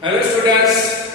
Hello students,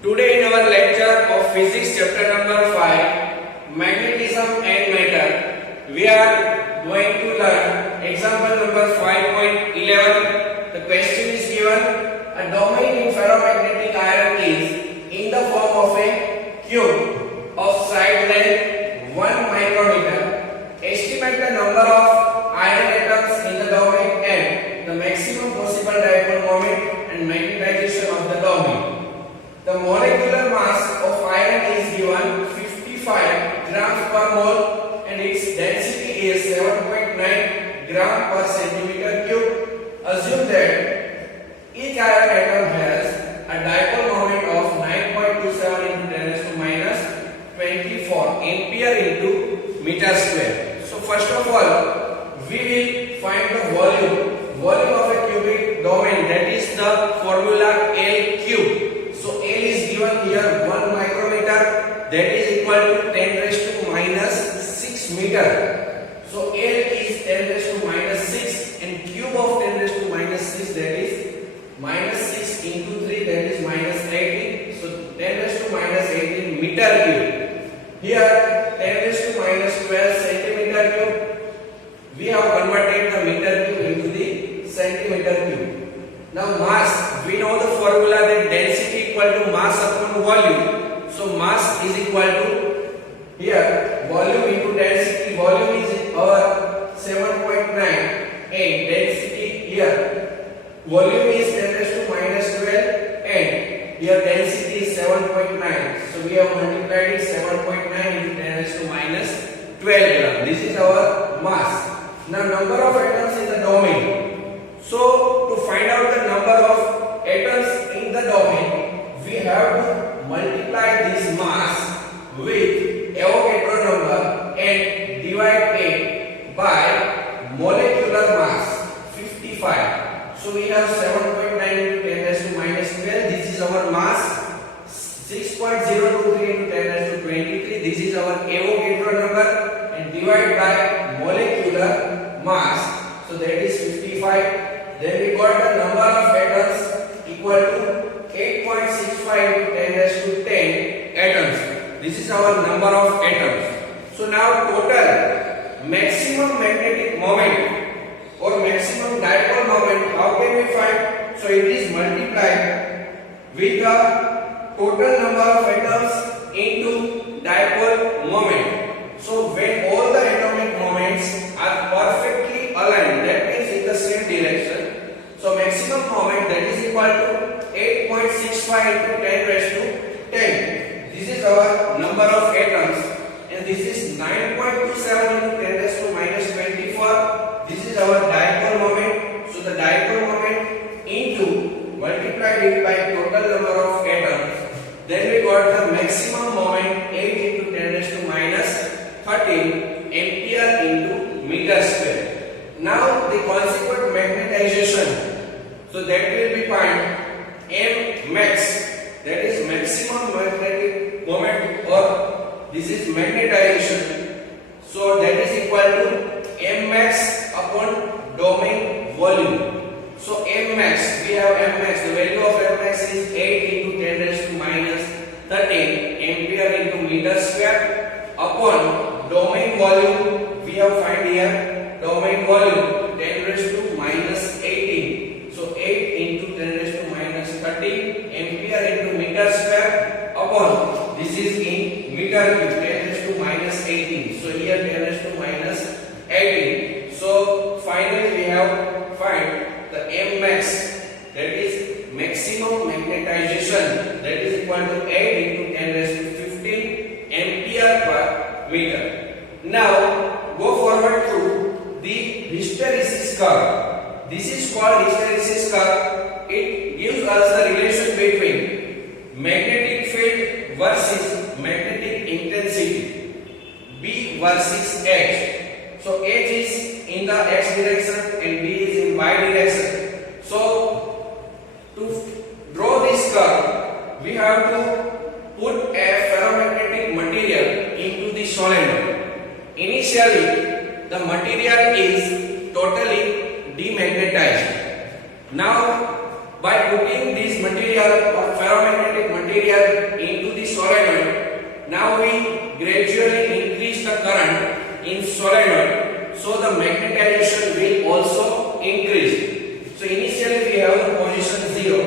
today in our lecture of physics chapter number 5 magnetism and matter we are going to learn example number 5.11. The question is given: a domain in ferromagnetic iron is in the form of a cube of side length 1 micrometer. Estimate the number of iron atoms in the domain and the maximum possible dipole moment and magnetization of the domain. The molecular mass of iron is given 55 grams per mole and its density is 7.9 gram per centimeter cube. Assume that each iron atom has a dipole moment of 9.27 into 10 raised to minus 24 ampere into meter square. So first of all, we will find the volume of a cubic domain, that is the formula L cube. So L is given here 1 micrometer, that is equal to 10 raised to minus 6 meter. So L is 10 raised to minus 6 and cube of 10 raised to minus 6, that is minus 6 into 3, that is minus 18. So 10 raised to minus 18 meter cube. Here 10 raised to minus 12 centimeter cube. We have converted the meter cube into the centimeter cube. Now mass, we know the formula that density equal to mass upon volume. So mass is equal to here volume into density. Volume is our 7.9 and density here volume is 10 raised to minus 12 and here density is 7.9. So we have multiplied it 7.9 into 10 raised to minus 12 gram. This is our mass. Now number of atoms in the domain. So to find out the number of atoms in the domain, we have to multiply this mass with Avogadro number and divide it by molecular mass 55. So we have 7.9 into 10 raised to minus 12. This is our mass. 6.023 into 10 raised to 23. This is our Avogadro number and divide by molecular mass. So that is 55. Then we got the number of atoms equal to 8.65 into 10 raised to 10 atoms. This is our number of atoms. So now total maximum magnetic moment or maximum dipole moment, how can we find? So it is multiplied with the total number of atoms into dipole moment. So when all the atomic moments are perfectly aligned, that means in the same direction, so maximum moment, that is equal to 8.65 into 10 raised to 10. This is our number of atoms and this is 9.27 into 10 raised to minus 24. This is our dipole moment. So the dipole moment into multiplied it by total number of atoms. Then we got the maximum moment 8 into 10 raised to minus 13 ampere into meter square. Now the consequent magnetization. So that will be find M max, that is maximum magnetic moment, or this is magnetization. So that is equal to M max upon domain volume. So M max, we have M max, the value of M max is 8 into 10 raised to minus 13 ampere into meter square upon domain volume. We have find here domain volume 10 raised to minus 18. So 8 into 10 raised to minus 13 ampere into meter square upon, this is in meter cube, 10 raised to minus 18. So here 10 raised to minus 18. So finally we have find the M max, that is maximum magnetization, that is equal to 8 into 10 raised to 15 ampere per meter. Now go forward to the hysteresis curve. This is called hysteresis curve. It gives us the relation between magnetic field versus magnetic intensity, B versus H. So H is in the X direction and B is in Y direction. So to draw this curve, we have to put a ferromagnetic material into the solenoid. Initially, the material is totally demagnetized. Now, by putting this material material or ferromagnetic material into the solenoid. Now we gradually increase the current in solenoid, so the magnetization will also increase. So initially we have the position 0,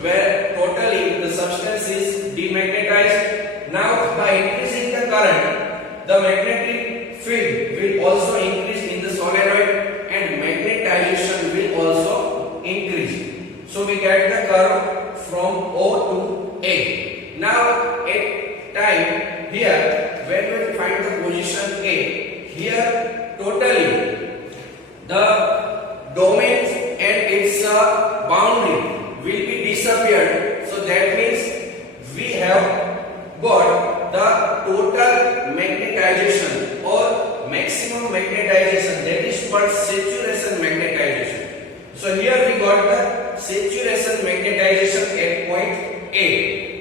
where totally the substance is demagnetized. Now by increasing the current, the magnetic field will also increase in the solenoid and magnetization will also increase. So we get the curve from O to A. Now at time here, when we find the position A, here totally the domains and its boundary will be disappeared. So that means we have got the total magnetization or maximum magnetization, that is called saturation magnetization. So here we got the saturation magnetization at point A.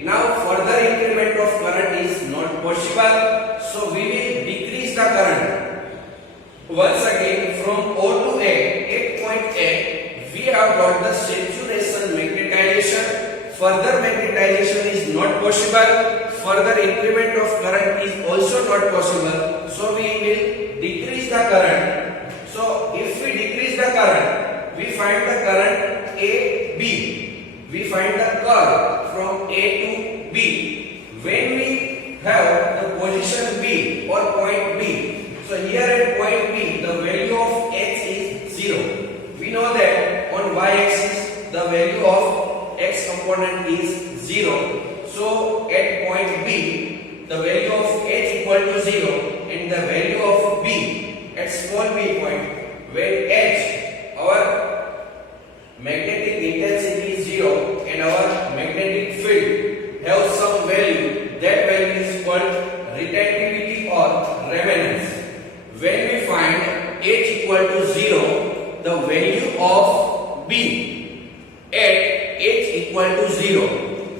Now further increment of current is not possible, so we will decrease the current. Once again from O to A, at point A, we have got the saturation magnetization. Further magnetization is not possible. Further increment of current is also not possible. So we will decrease the current. So if we decrease the current, we find the current AB. We find the curve from A to B. When we have the position B or point B, so here at point B, the value of X is 0. We know that on y-axis the value of X component is 0. So at point B, the value of H equal to 0 and the value of B at small b point, where H, our magnetic intensity is 0 and our magnetic field have some value, that value is called retentivity or remanence. When we find H equal to 0, the value of B at H equal to 0.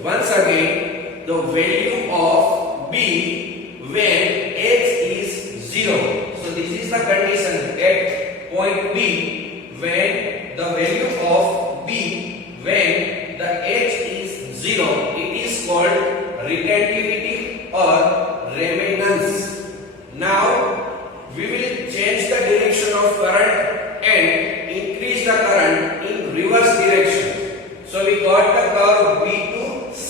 Once again, the value of B when H is 0. So this is the condition at point B when the value of B when the H is 0. It is called retentivity or remanence. Now we will change the direction of current and increase the current in reverse direction. So we got the curve B to C.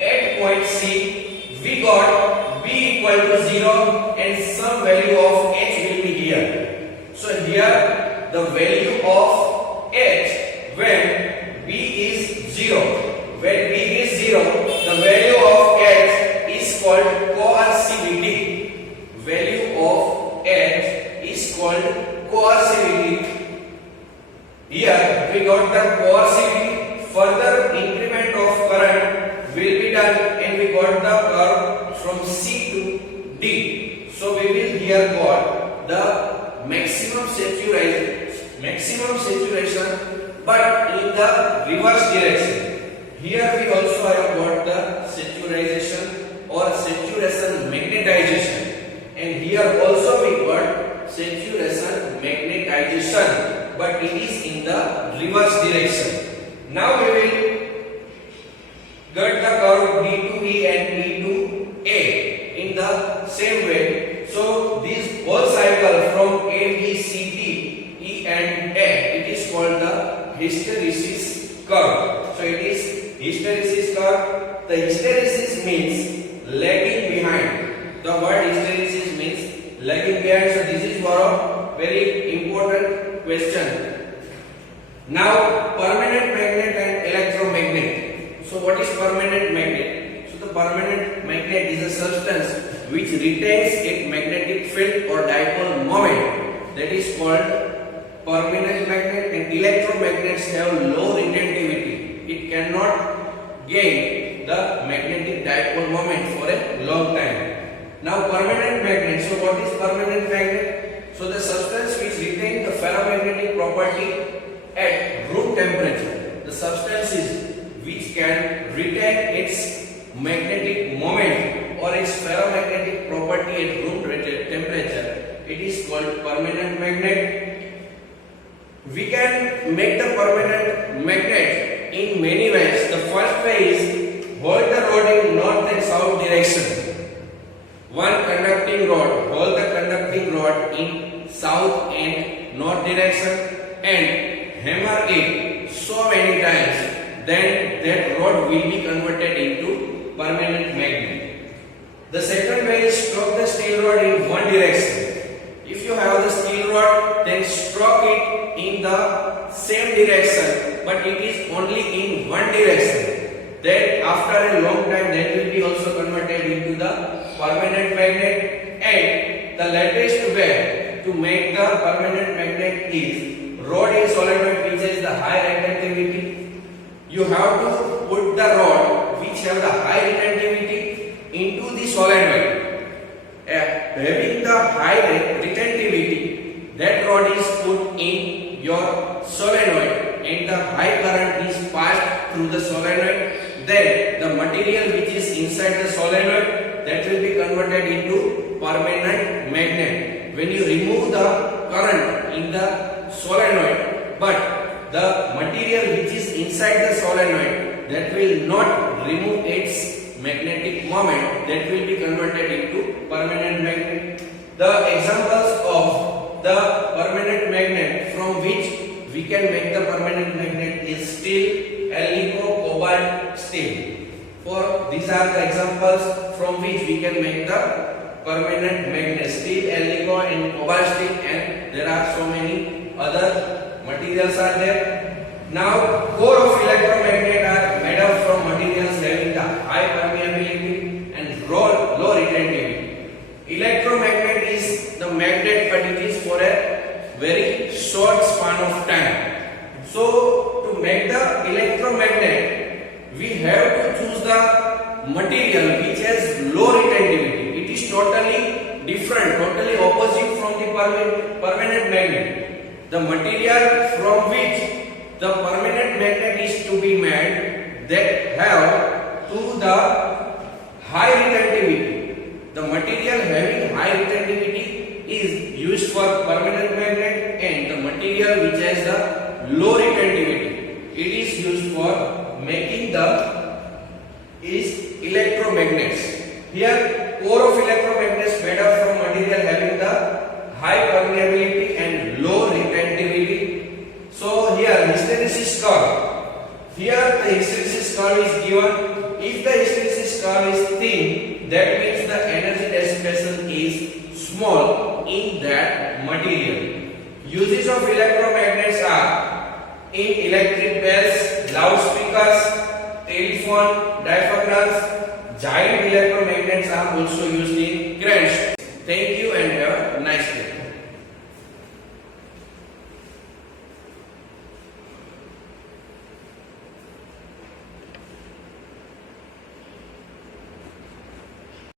At point C, we got B equal to 0 and some value of H will be here. So here the value of H when B is 0. When B is 0, the value of H is called coercivity. Value of H is called coercivity. Here we got the coercivity. Further increment of current will be done and we got the curve from C to D. So we will here got the maximum saturation but in the reverse direction. Here we also have got the saturation or saturation magnetization, and here also we got saturation magnetization, but it is in the reverse direction. Now we will get the curve D to E and E to A in the same way. So this whole cycle from A, B, C, D, E and A, it is called the hysteresis curve. So it is hysteresis curve. The hysteresis means lagging behind. The word hysteresis means lagging behind. So this is one of very important question. Now permanent magnet and electromagnet. So what is permanent magnet? So the permanent magnet is a substance which retains its magnetic field or dipole moment. That is called permanent magnet, and electromagnets have low retentivity. It cannot gain the magnetic dipole moment for a long time. Now permanent magnet. So what is permanent magnet? So the substance which retains the ferromagnetic property at room temperature. The substances which can retain its magnetic moment or its ferromagnetic property at room temperature, it is called permanent magnet. We can make the permanent magnet in many ways. The first way is hold the rod in north and south direction. One conducting rod, hold the conducting rod in south and north direction and hammer it so many times, then that rod will be converted into permanent magnet. The second way is stroke the steel rod in one direction. If you have the steel rod, then stroke it in the same direction, but it is only in one direction. Then after a long time, that will be also converted into the permanent magnet. And the latest way to make the permanent magnet is rod in solenoid which has the high retentivity. You have to put the rod which have the high retentivity into the solenoid. Having the high retentivity, that rod is put in your solenoid and the high current is passed through the solenoid. Then the material which is inside the solenoid, that will be converted into permanent magnet. When you remove the current in the solenoid, but the material which is inside the solenoid, that will not remove its magnetic moment, that will be converted into permanent magnet. The examples of the permanent magnet from which we can make the permanent magnet is steel, alnico, cobalt, steel. For these are the examples from which we can make the permanent magnet: steel, alnico and cobalt steel, and there are so many other materials are there. Now, core of electromagnet are made up from materials having the high permeability and low retentivity. Electromagnet is the magnet, but it is for a very short span of time. So, to make the electromagnet, we have to choose the material which has low retentivity. It is totally different, totally opposite from the permanent magnet. The material from which the permanent magnet is to be made, that have to the high retentivity. The material having high retentivity is used for permanent magnet, and the material which has the low retentivity, it is used for making the electromagnets. Here, core of electromagnets made up from material having the high permeability and low retentivity. So here hysteresis curve. Here the hysteresis curve is given. If the hysteresis curve is thin, that means the energy dissipation is small in that material. Uses of electromagnets are in electric bells, loudspeakers, telephone, diaphragms. Giant electromagnets are also used in cranes. Thank you.